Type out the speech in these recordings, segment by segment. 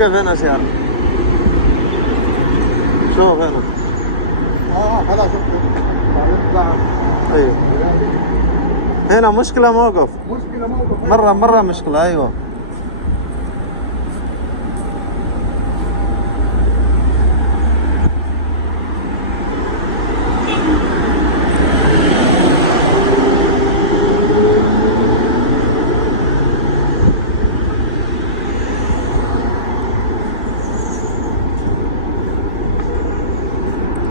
وقف هنا سيارة. شوف هنا. خلاص يطلع. ايوه هنا مشكلة موقف. مشكلة موقف. مرة مشكلة. ايوه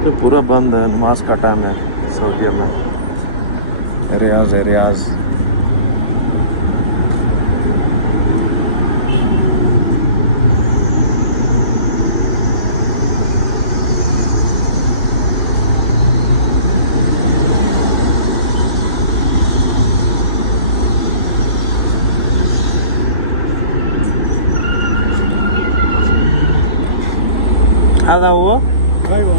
तो पूरा बंद है, नमाज का टाइम है सऊदीया में। रियाज هذا هو. ايوه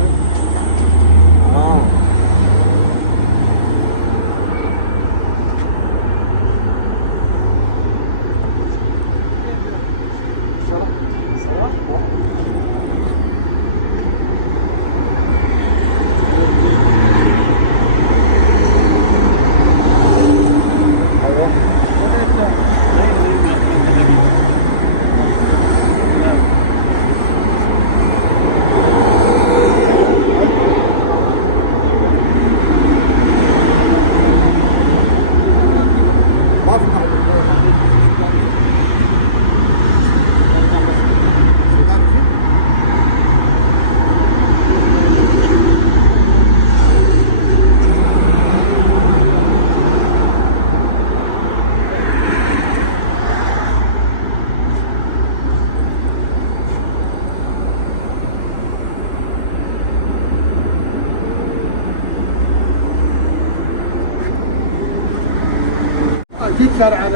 جيت شارع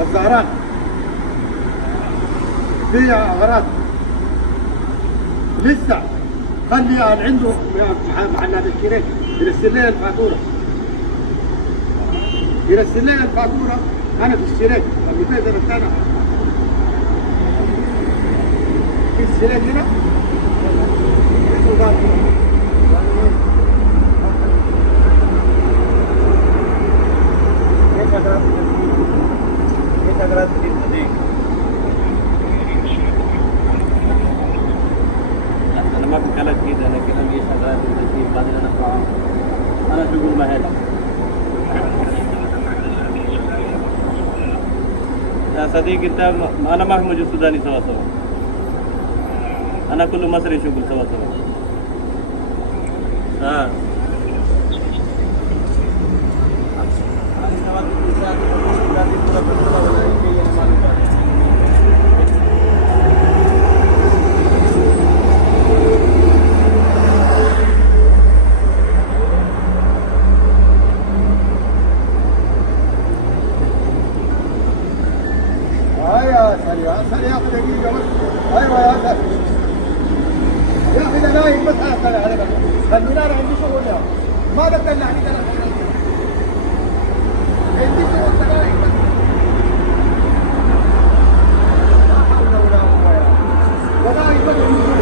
الزهران في أغراض لسه. خلي عنده مع الاشتراك يرسل لي الفاتورة، أنا في اشتراك اللي فيه زي ما أنا في اشتراك هنا. أنا ما بكلمك كده، لكن أنا شغال بالتسجيل بعدين أنا شغل مهل. يا صديقي أنت أنا ما موجود سوداني سوا، أنا كله مصري شغل سوا. سريع دقيقة بس. أيوة يا أخي أنا نايم بس. أنا عليك خلونا، أنا عندي شغل يا ما دخلنا عليك. أنا عندي شغل نايم بس. لا حول ولا قوة ولا نايم بس عندي شغل.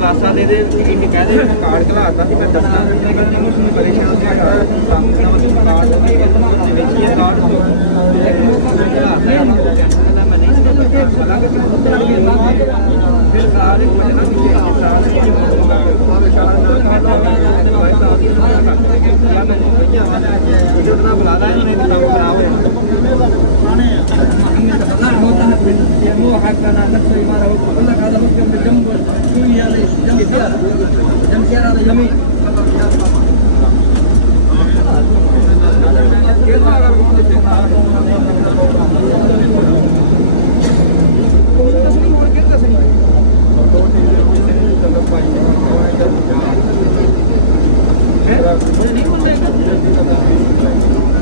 ਰਾਸਾ ਦੇ ਦੇ ਇੰਨੀ ਕਹਿ ਦੇ ਕਾਰਡ ਘਲਾਤਾ ਸੀ ਮੈਂ ਦੱਸਣਾ ਮੈਨੂੰ ਪਰੇਸ਼ਾਨ ਹੋ ਗਿਆ ਕਾਰਡ ਦੇ ਵਿੱਚ ਇਹ ਕਾਰਡ ਇੱਕ ਮੌਕਾ ਘਲਾਤਾ ਹੈ ਉਹ ਕਹਿੰਦਾ ਮੈਂ ਨਹੀਂ ਸਮਝਦਾ ਫਿਰ ਕਾਰਡ ਇੱਕ ਵਜੇ ਨਾਲ ਕਿਹਾ ਬੁਲਾਦਾ ਇਹਨੇ ਕੰਮ ਖਰਾਬ होता है नक्शा इमारा हो अल्लाह का आदम के जम कोई या जम किया जमीन नहीं